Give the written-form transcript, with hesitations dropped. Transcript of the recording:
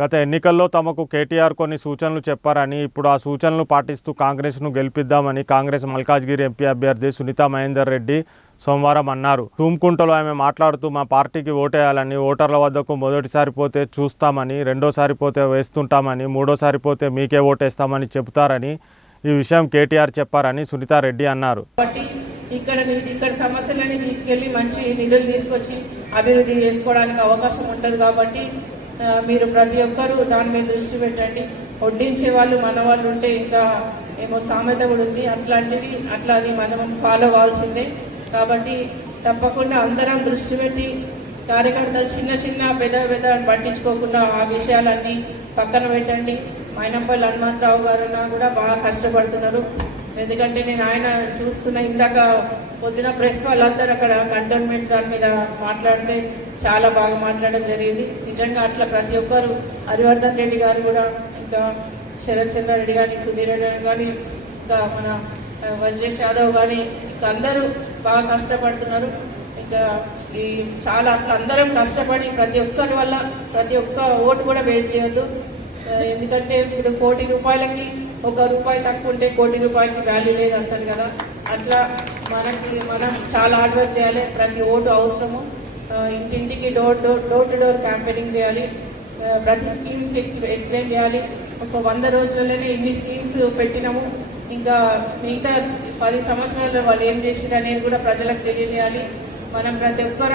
గత ఎన్నికల్లో తమకు కేటీఆర్ కొన్ని సూచనలు చెప్పారని, ఇప్పుడు ఆ సూచనలు పాటిస్తూ కాంగ్రెస్ను గెలిపిద్దామని కాంగ్రెస్ మల్కాజ్గిరి ఎంపీ అభ్యర్థి సునీతా మహేందర్ రెడ్డి సోమవారం అన్నారు. తూమ్కుంటలో ఆమె మాట్లాడుతూ మా పార్టీకి ఓటేయాలని, ఓటర్ల వద్దకు మొదటిసారి పోతే చూస్తామని, రెండోసారి పోతే వేస్తుంటామని, మూడోసారి పోతే మీకే ఓటేస్తామని చెబుతారని ఈ విషయం కేటీఆర్ చెప్పారని సునీతారెడ్డి అన్నారు. ఇక్కడ సమస్యలని తీసుకెళ్లి మంచి నిధులు తీసుకొచ్చి అభివృద్ధి చేసుకోవడానికి అవకాశం ఉంటుంది కాబట్టి మీరు ప్రతి ఒక్కరూ దాని మీద దృష్టి పెట్టండి. వడ్డించే వాళ్ళు మన వాళ్ళు ఉంటే ఇంకా ఏమో సామెత కూడా ఉంది, అట్లా అది మనం ఫాలో కావాల్సిందే. కాబట్టి తప్పకుండా అందరం దృష్టి పెట్టి కార్యకర్తలు చిన్న పెద్ద పట్టించుకోకుండా ఆ విషయాలన్నీ పక్కన పెట్టండి. మైనంపల్లి హనుమంతరావు గారు కూడా బాగా కష్టపడుతున్నారు. ఎందుకంటే నేను ఆయన చూస్తున్న ఇందాక పొద్దున ప్రెస్ వాళ్ళందరూ అక్కడ కంటోన్మెంట్ దాని మీద మాట్లాడితే చాలా బాగా మాట్లాడడం జరిగింది. నిజంగా అట్లా ప్రతి ఒక్కరు హరివర్ధన్ రెడ్డి గారు కూడా, ఇంకా శరత్ చంద్రారెడ్డి కానీ, సుధీర్ రెడ్డి కానీ, ఇంకా మన వజ్రేష్ యాదవ్ కానీ, ఇంకా అందరూ బాగా కష్టపడుతున్నారు. ఇంకా ఈ చాలా అట్లా అందరం కష్టపడి ప్రతి ఒక్కరి వల్ల ప్రతి ఒక్క ఓటు కూడా వేస్ట్ చేయొద్దు. ఎందుకంటే ఇప్పుడు ₹1,00,00,000కి ₹1 తక్కువ ఉంటే ₹1,00,00,000కి వాల్యూ లేదు అంటారు కదా. అట్లా మనం చాలా హార్డ్ వర్క్ చేయాలి. ప్రతి ఓటు అవసరము. ఇంటింటికి డోర్ టు డోర్ క్యాంపెయినింగ్ చేయాలి. ప్రతి స్కీమ్స్ ఎక్స్ప్లెయిన్ చేయాలి. ఒక 100 రోజులలోనే ఇన్ని స్కీమ్స్ పెట్టినాము, ఇంకా మిగతా 10 సంవత్సరాల్లో వాళ్ళు ఏం చేసిండ్రు అనేది కూడా ప్రజలకు తెలియజేయాలి. మనం ప్రతి ఒక్కరు